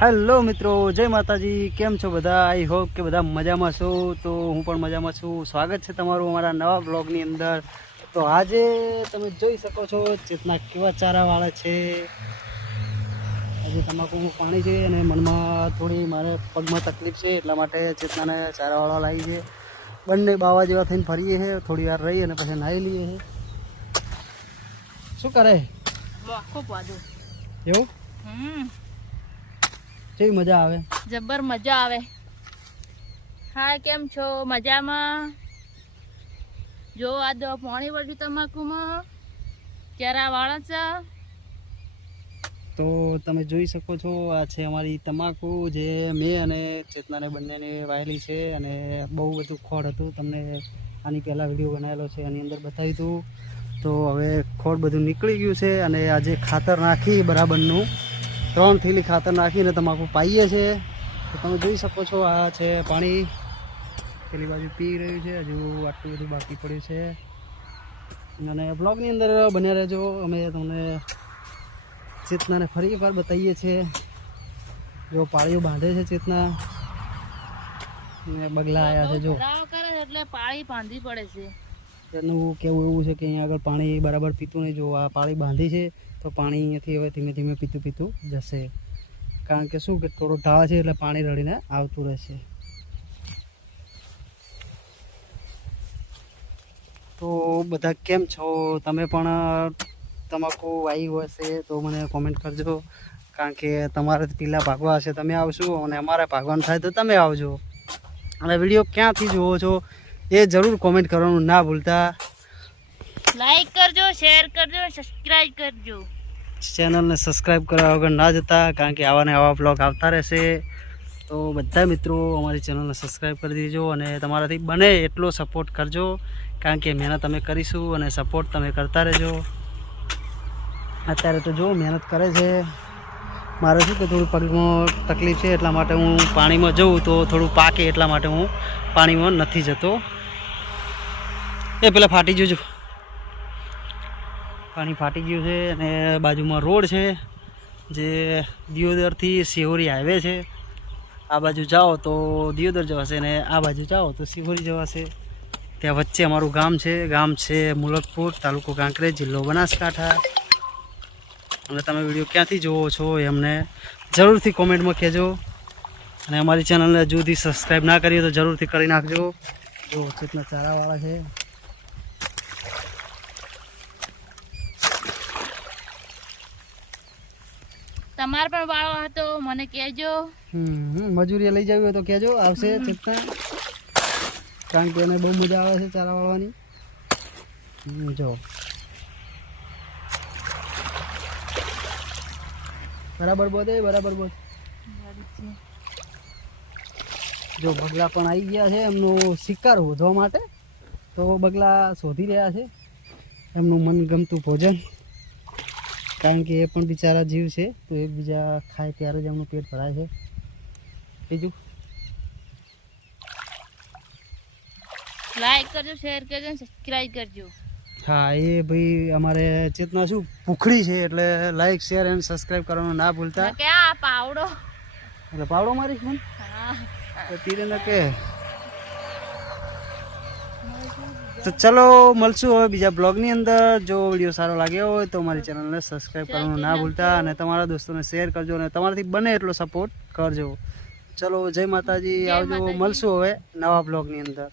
Hello મિત્રો, જય માતાજી। કેમ છો બધા? આઈ હોપ કે બધા મજામાં છો। તો હું પણ મજામાં છું। સ્વાગત છે તમારું અમારા નવા બ્લોગની અંદર। તો આજે તમે જોઈ શકો છો ચેતના કેવા ચારાવાળા છે। આજે તમાકુ પાણી છે અને મનમાં થોડી મારે પગમાં તકલીફ છે, એટલા માટે ચેતનાને ચારાવાળા લાવી છે। બંને બાવા જેવા થઈને ફરીએ છે, થોડી વાર રહી અને પછી નાહી લઈએ છે। શું કરે? એવું કેવી મજા આવે? જબર મજા આવે। હા, કેમ છો? મજામાં? જો આ દો પાણી વળ્યું તમાકુમાં, ચારા વાળા છે। તો તમે જોઈ શકો છો, આ છે અમારી તમાકુ જે મેં અને ચેતનાને બંનેને વાયેલી છે। અને બહુ બધું ખોળ હતું, તમને આની પહેલાં વિડીયો બનાવેલો છે, એની અંદર બતાવ્યું હતું। તો હવે ખોળ બધું નીકળી ગયું છે અને આજે ખાતર નાખી બરાબરનું 3 થેલી ખાતર નાખીને તમાકુ પાઈએ છે। તો તમે જોઈ શકો છો, આ છે પાણી પેલી બાજુ પી રહ્યું છે, હજુ આટલું બધું બાકી પડ્યું છે। અને બ્લોગની અંદર બન્યા રહેજો। અમે તમને ચેતનાને ફરી એકવાર બતાવીએ છીએ। જો પાળીઓ બાંધે છે ચેતના, બગલા આવ્યા છે। જો કરે એટલે પાળી બાંધવી પડે છે। એનું કેવું એવું છે કે અહીંયા આગળ પાણી બરાબર પીતું નહીં। જો આ પાળી બાંધી છે તો પાણી અહીંયાથી હવે ધીમે ધીમે પીતું જશે, કારણ કે શું કે થોડો ઢાળ છે એટલે પાણી રડીને આવતું રહેશે। તો બધા કેમ છો? તમે પણ તમાકુ વાવી હશે તો મને કોમેન્ટ કરજો, કારણ કે તમારે પીલા ભાગવા હશે તમે આવશો અને અમારે ભાગવાનું થાય તો તમે આવજો। અને વિડીયો ક્યાંથી જુઓ છો એ જરૂર કોમેન્ટ કરવાનું ના ભૂલતા। લાઈક કરજો, શેર કરજો, સબસ્ક્રાઇબ કરજો। ચેનલને સબસ્ક્રાઈબ કરવા વગર ના જતા, કારણ કે આવા ને આવા બ્લોગ આવતા રહેશે। તો બધા મિત્રો અમારી ચેનલને સબસ્ક્રાઈબ કરી દેજો અને તમારાથી બને એટલો સપોર્ટ કરજો, કારણ કે મહેનત અમે કરીશું અને સપોર્ટ તમે કરતા રહેજો। અત્યારે તો જો મહેનત કરે છે। મારે શું કે થોડું પગમાં તકલીફ છે, એટલા માટે હું પાણીમાં જઉં તો થોડું પાકે, એટલા માટે હું પાણીમાં નથી જતો। એ પેલા ફાટી ગયું છે, પાણી ફાટી ગયું છે અને બાજુમાં રોડ છે જે દિયોદરથી શિહોરી હાઈવે છે। આ બાજુ જાઓ તો દિયોદર જવાશે અને આ બાજુ જાઓ તો શિહોરી જવાશે। ત્યાં વચ્ચે અમારું ગામ છે મુલકપુર, તાલુકો કાંકરેજ, જિલ્લો બનાસકાંઠા। અને તમે વિડીયો ક્યાંથી જુઓ છો એ અમને જરૂરથી કોમેન્ટમાં કહેજો। અને અમારી ચેનલને હજુ સુધી સબસ્ક્રાઈબ ના કરીએ તો જરૂરથી કરી નાખજો। જો ચેતના ચારાવાળા છે। તમારે પણ વાળો હતો મને કહેજો। મજૂરી લઈ જવી હોય તો કહેજો, આવશે ચેતના, કારણ કે એને બહુ મજા આવે છે ચારા વાળવાની। જો બરાબર બોધ, બરાબર બોધ। જો બગલા પણ આવી ગયા છે એમનો શિકાર શોધવા માટે। તો બગલા શોધી રહ્યા છે એમનું મનગમતું ભોજન, કારણ કે એ પણ બિચારા જીવ છે, તો એકબીજા ખાય ત્યારે જ એમનું પેટ ભરાય છે। બીજું લાઈક કરજો, શેર કરજો, સબસ્ક્રાઇબ કરજો। હા, એ ભાઈ અમારે ચેતના શું ભૂખડી છે, એટલે લાઈક શેર અને સબસ્ક્રાઈબ કરવાનું ના ભૂલતા। કે આ પાવડો એટલે પાવડો મારીશ મને તો તીરે ન કે। તો ચલો મળશું હવે બીજા બ્લોગની અંદર। જો વિડીયો સારો લાગ્યો હોય તો અમારી ચેનલને સબસ્ક્રાઈબ કરવાનું ના ભૂલતા અને તમારા દોસ્તોને શેર કરજો અને તમારાથી બને એટલો સપોર્ટ કરજો। ચલો, જય માતાજી, આવજો। મળશું હવે નવા બ્લોગની અંદર।